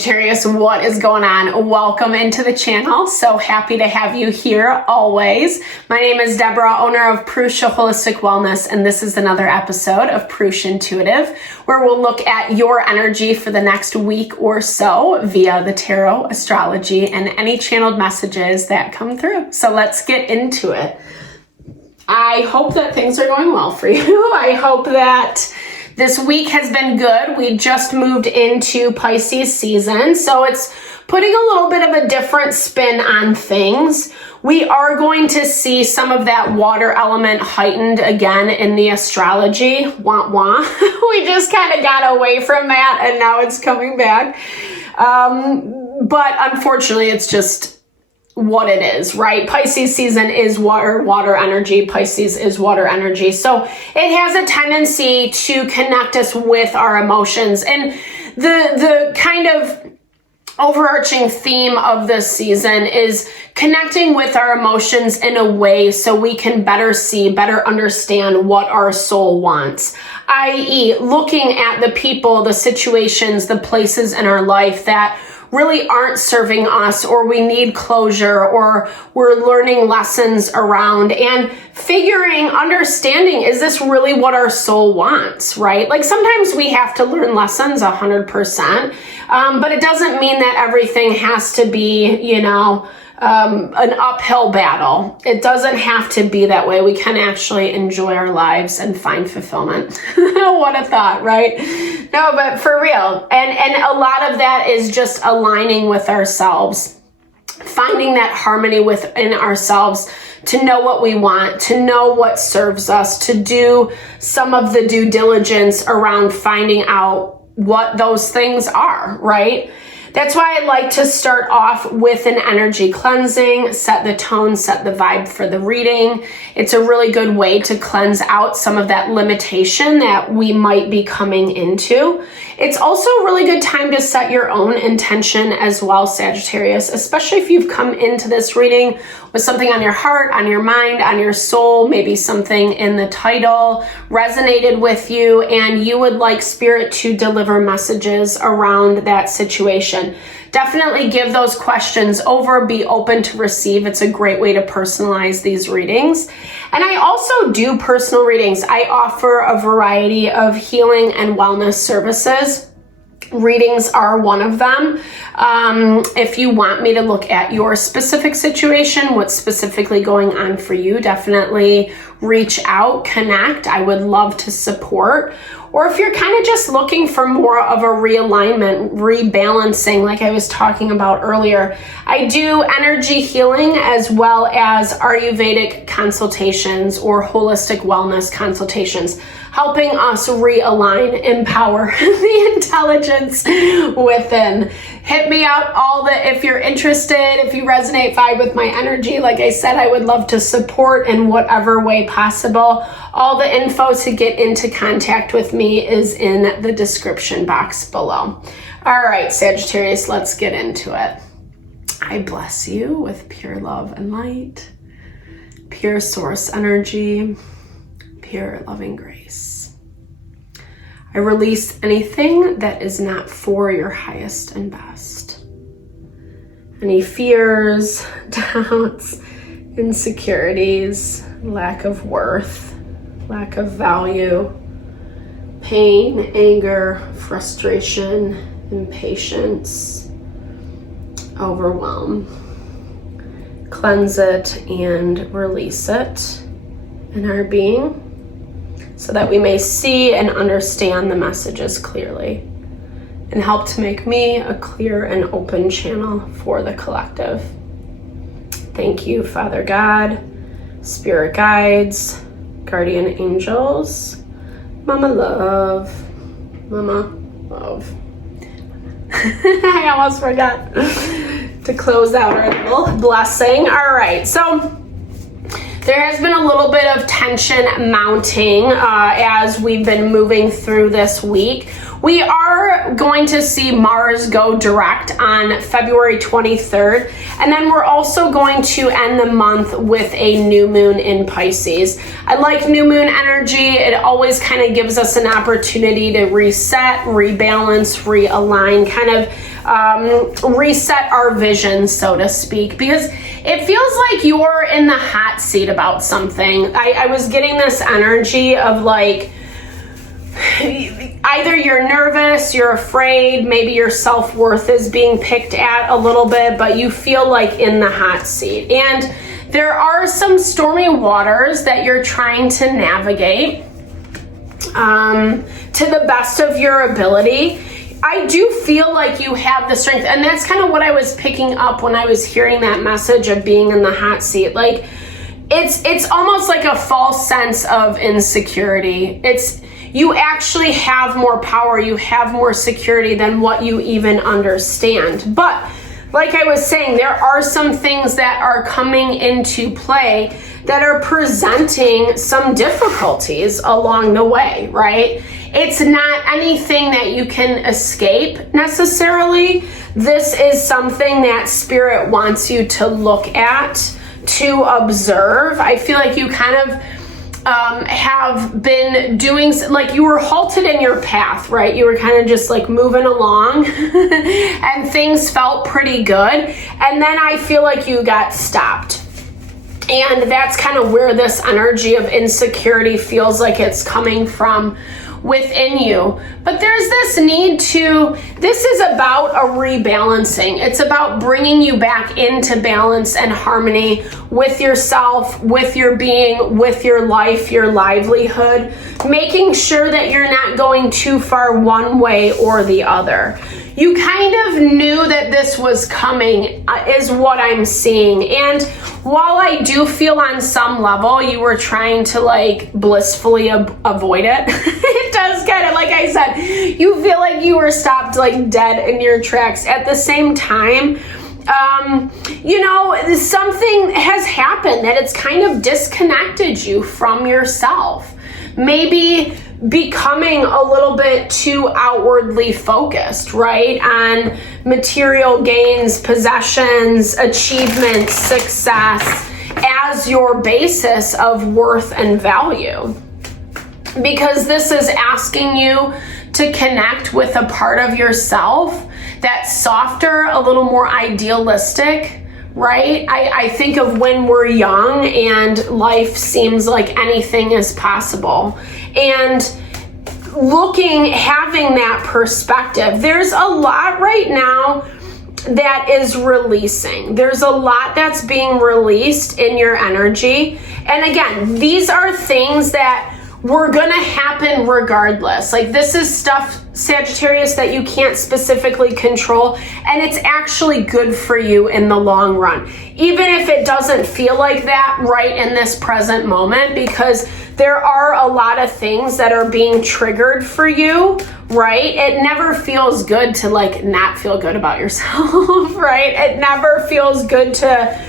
Sagittarius, what is going on? Welcome into the channel. So happy to have you here always. My name is Deborah, owner of Purusha Holistic Wellness, and this is another episode of Purusha Intuitive, where we'll look at your energy for the next week or so via the tarot, astrology, and any channeled messages that come through. So let's get into it. I hope that things are going well for you. I hope that this week has been good. We just moved into Pisces season, so it's putting a little bit of a different spin on things. We are going to see some of that water element heightened again in the astrology. Wah wah. We just kind of got away from that and now it's coming back. But unfortunately, it's just what it is, right? Pisces season is water energy. Pisces is water energy. So it has a tendency to connect us with our emotions. And the kind of overarching theme of this season is connecting with our emotions in a way so we can better see, better understand what our soul wants, i.e. looking at the people, the situations, the places in our life that really aren't serving us, or we need closure, or we're learning lessons around and understanding, is this really what our soul wants, right? Like sometimes we have to learn lessons 100%, but it doesn't mean that everything has to be, an uphill battle. It doesn't have to be that way. We can actually enjoy our lives and find fulfillment. What a thought, right? No, but for real. And a lot of that is just aligning with ourselves, finding that harmony within ourselves to know what we want, to know what serves us, to do some of the due diligence around finding out what those things are, right? That's why I like to start off with an energy cleansing, set the tone, set the vibe for the reading. It's a really good way to cleanse out some of that limitation that we might be coming into. It's also a really good time to set your own intention as well, Sagittarius, especially if you've come into this reading with something on your heart, on your mind, on your soul, maybe something in the title resonated with you and you would like spirit to deliver messages around that situation. Definitely give those questions over, be open to receive. It's a great way to personalize these readings. And I also do personal readings. I offer a variety of healing and wellness services. Readings are one of them. If you want me to look at your specific situation, what's specifically going on for you, definitely reach out, connect. I would love to support. Or if you're kind of just looking for more of a realignment, rebalancing, like I was talking about earlier, I do energy healing as well as Ayurvedic consultations or holistic wellness consultations, helping us realign, empower the intelligence within. Hit me up if you're interested, if you resonate, vibe with my energy. Like I said, I would love to support in whatever way possible. All the info to get into contact with me is in the description box below. All right, Sagittarius, let's get into it. I bless you with pure love and light, pure source energy, pure loving grace. I release anything that is not for your highest and best. Any fears, doubts, insecurities, lack of worth, lack of value, pain, anger, frustration, impatience, overwhelm. Cleanse it and release it in our being so that we may see and understand the messages clearly and help to make me a clear and open channel for the collective. Thank you, Father God, Spirit Guides, Guardian Angels, Mama Love. I almost forgot to close out our little blessing. All right, so there has been a little bit of tension mounting as we've been moving through this week. We are going to see Mars go direct on February 23rd, and then we're also going to end the month with a new moon in Pisces. I like new moon energy. It always kind of gives us an opportunity to reset, rebalance, realign, kind of reset our vision, so to speak, because it feels like you're in the hot seat about something. I was getting this energy of like, either you're nervous, you're afraid, maybe your self-worth is being picked at a little bit, but you feel like in the hot seat. And there are some stormy waters that you're trying to navigate to the best of your ability. I do feel like you have the strength, and that's kind of what I was picking up when I was hearing that message of being in the hot seat. Like, it's almost like a false sense of insecurity. You actually have more power, you have more security than what you even understand. But like I was saying, there are some things that are coming into play that are presenting some difficulties along the way, right? It's not anything that you can escape necessarily. This is something that Spirit wants you to look at, to observe. I feel like you kind of have been doing, like you were halted in your path, right? You were kind of just like moving along and things felt pretty good. And then I feel like you got stopped. And that's kind of where this energy of insecurity feels like it's coming from within you. But there's this need to, this is about a rebalancing. It's about bringing you back into balance and harmony with yourself, with your being, with your life, your livelihood, making sure that you're not going too far one way or the other. You kind of knew that this was coming, is what I'm seeing. And while I do feel on some level you were trying to like blissfully avoid it, it does kind of, like I said, you feel like you were stopped like dead in your tracks. At the same time, you know, something has happened that it's kind of disconnected you from yourself. Maybe becoming a little bit too outwardly focused, right? On material gains, possessions, achievements, success as your basis of worth and value. Because this is asking you to connect with a part of yourself that's softer, a little more idealistic, right? I think of when we're young and life seems like anything is possible. And having that perspective, there's a lot right now that is releasing. There's a lot that's being released in your energy. And again, these are things that were gonna happen regardless. Like, this is stuff, Sagittarius, that you can't specifically control, and it's actually good for you in the long run. Even if it doesn't feel like that right in this present moment, because there are a lot of things that are being triggered for you, right? It never feels good to like not feel good about yourself, right? It never feels good to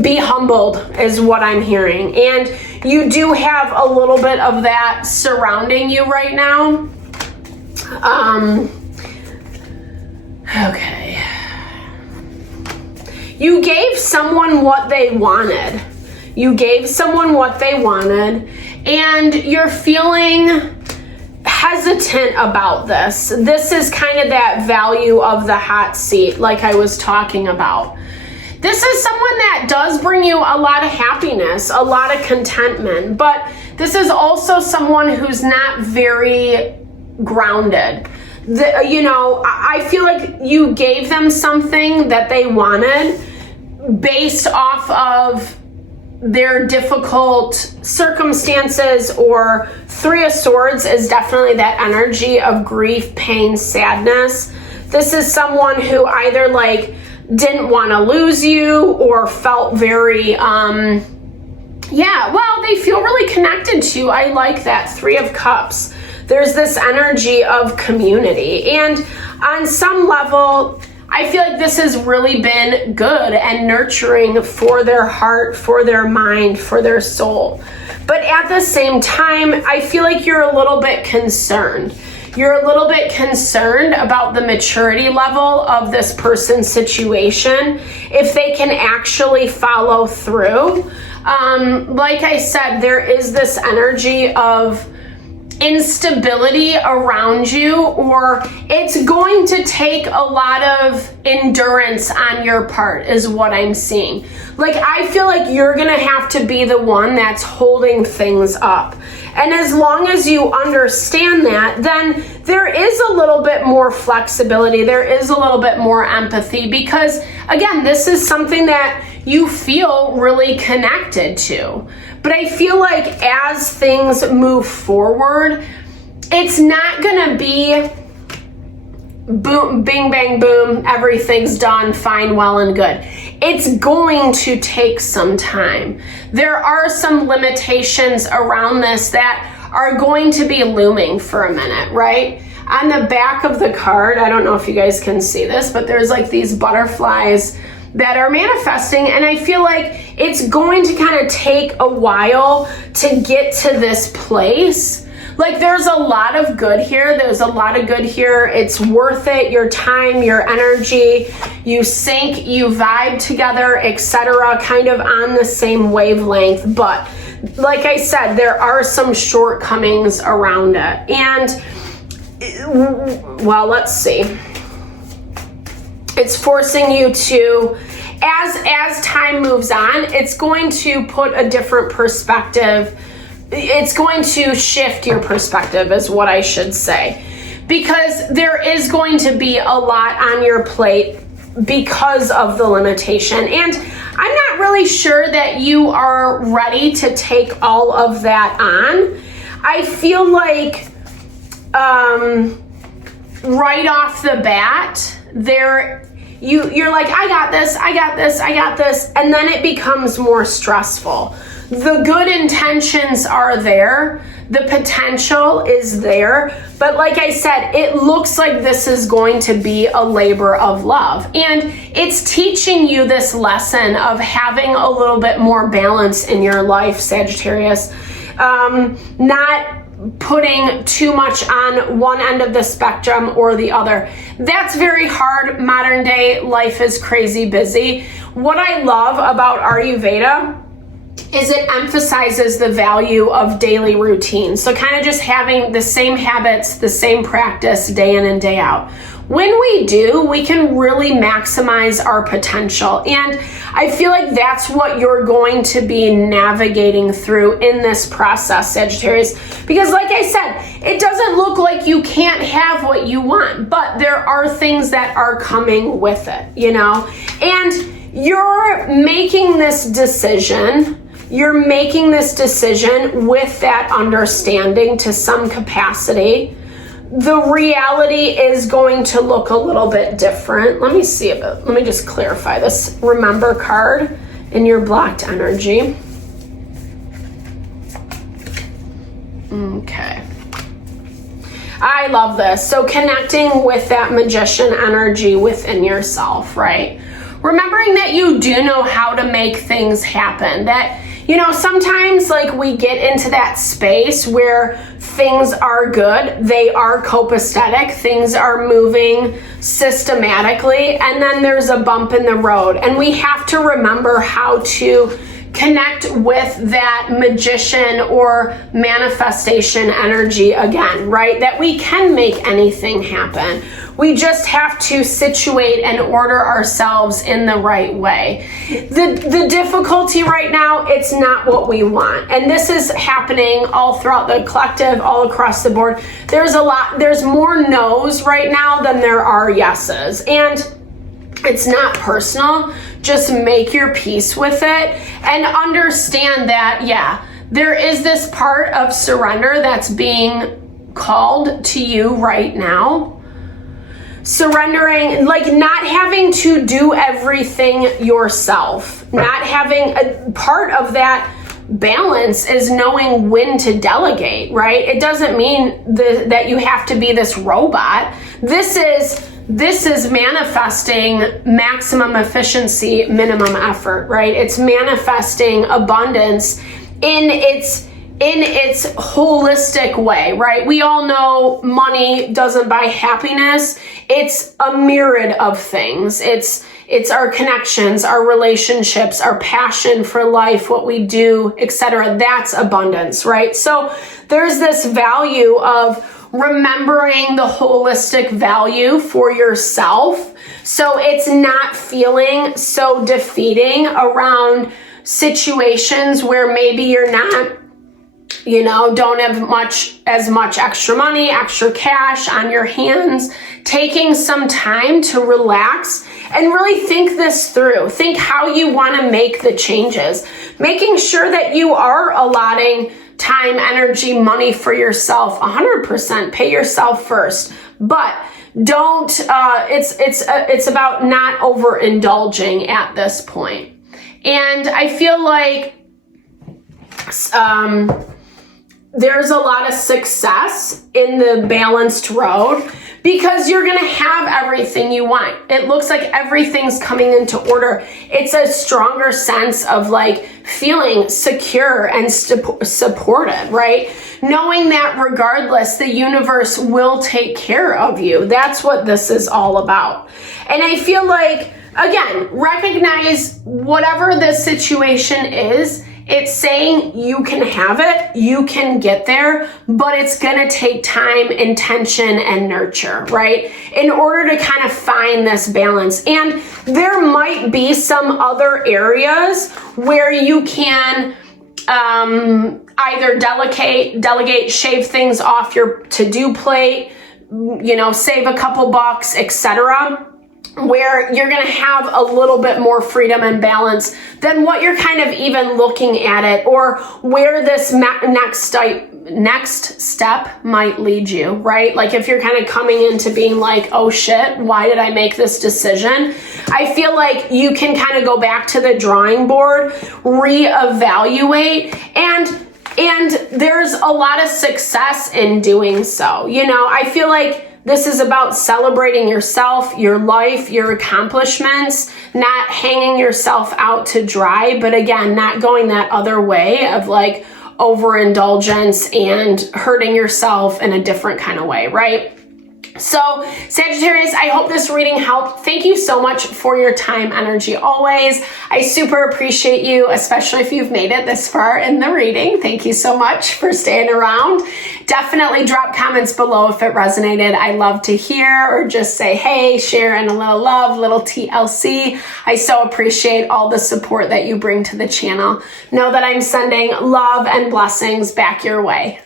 be humbled, is what I'm hearing. And you do have a little bit of that surrounding you right now. Okay. You gave someone what they wanted. You gave someone what they wanted, and you're feeling hesitant about this. This is kind of that value of the hot seat, like I was talking about. This is someone that does bring you a lot of happiness, a lot of contentment, but this is also someone who's not very grounded. I feel like you gave them something that they wanted based off of their difficult circumstances, or Three of Swords is definitely that energy of grief, pain, sadness. This is someone who either like didn't want to lose you or felt very, they feel really connected to you. I like that. Three of Cups. There's this energy of community. And on some level, I feel like this has really been good and nurturing for their heart, for their mind, for their soul. But at the same time, I feel like you're a little bit concerned. You're a little bit concerned about the maturity level of this person's situation, if they can actually follow through. Like I said, there is this energy of instability around you, or it's going to take a lot of endurance on your part is what I'm seeing. Like, I feel like you're gonna have to be the one that's holding things up. And as long as you understand that, then there is a little bit more flexibility. There is a little bit more empathy, because again, this is something that you feel really connected to. But I feel like as things move forward, it's not gonna be boom, bing, bang, boom, everything's done, fine, well, and good. It's going to take some time. There are some limitations around this that are going to be looming for a minute, right? On the back of the card, I don't know if you guys can see this, but there's like these butterflies that are manifesting, and I feel like it's going to kind of take a while to get to this place. Like, there's a lot of good here. There's a lot of good here. It's worth it. Your time, your energy, you sync, you vibe together, etc., kind of on the same wavelength. But like I said, there are some shortcomings around it. And, well, let's see. It's forcing you to, as time moves on, it's going to put a different perspective. It's going to shift your perspective, is what I should say, because there is going to be a lot on your plate because of the limitation. And I'm not really sure that you are ready to take all of that on. I feel like right off the bat, you're like, I got this, and then it becomes more stressful. The good intentions are there, the potential is there, but like I said, it looks like this is going to be a labor of love. And it's teaching you this lesson of having a little bit more balance in your life, Sagittarius. Not putting too much on one end of the spectrum or the other. That's very hard. Modern day life is crazy busy. What I love about Ayurveda is it emphasizes the value of daily routine. So kind of just having the same habits, the same practice day in and day out. When we do, we can really maximize our potential. And I feel like that's what you're going to be navigating through in this process, Sagittarius. Because like I said, it doesn't look like you can't have what you want, but there are things that are coming with it, you know? And you're making this decision. You're making this decision with that understanding to some capacity. The reality is going to look a little bit different. Let me see if let me just clarify this remember card in your blocked energy. Okay. I love this. So connecting with that magician energy within yourself, right? Remembering that you do know how to make things happen. That, you know, sometimes like we get into that space where things are good, they are copacetic, things are moving systematically, and then there's a bump in the road. And we have to remember how to connect with that magician or manifestation energy again, right? That we can make anything happen. We just have to situate and order ourselves in the right way. The difficulty right now, it's not what we want. And this is happening all throughout the collective, all across the board. There's more no's right now than there are yeses. And it's not personal. Just make your peace with it and understand that, yeah, there is this part of surrender that's being called to you right now. Surrendering, like not having to do everything yourself, not having a part of that balance is knowing when to delegate, right? It doesn't mean that you have to be this robot. This is manifesting maximum efficiency, minimum effort, right? It's manifesting abundance in its holistic way, right? We all know money doesn't buy happiness. It's a myriad of things. It's It's our connections, our relationships, our passion for life, what we do, etc. That's abundance, right? So there's this value of remembering the holistic value for yourself. So it's not feeling so defeating around situations where maybe you're not, don't have as much extra money, extra cash on your hands. Taking some time to relax and really think this through. Think how you want to make the changes. Making sure that you are allotting time, energy, money for yourself 100%. Pay yourself first. But don't, it's about not overindulging at this point. And I feel like there's a lot of success in the balanced road because you're going to have everything you want. It looks like everything's coming into order. It's a stronger sense of like feeling secure and supported, right? Knowing that regardless, the universe will take care of you. That's what this is all about. And I feel like, again, recognize whatever the situation is. It's saying you can have it, you can get there, but it's gonna take time, intention, and nurture, right? In order to kind of find this balance. And there might be some other areas where you can either delegate, shave things off your to-do plate, save a couple bucks, etc., where you're going to have a little bit more freedom and balance than what you're kind of even looking at it, or where this next step might lead you, right? Like if you're kind of coming into being like, oh shit, why did I make this decision? I feel like you can kind of go back to the drawing board, reevaluate, and there's a lot of success in doing so. I feel like this is about celebrating yourself, your life, your accomplishments, not hanging yourself out to dry, but again, not going that other way of like overindulgence and hurting yourself in a different kind of way, right? So Sagittarius, I hope this reading helped. Thank you so much for your time, energy always. I super appreciate you, especially if you've made it this far in the reading. Thank you so much for staying around. Definitely drop comments below if it resonated. I love to hear, or just say, hey, share and a little love, little TLC. I so appreciate all the support that you bring to the channel. Know that I'm sending love and blessings back your way.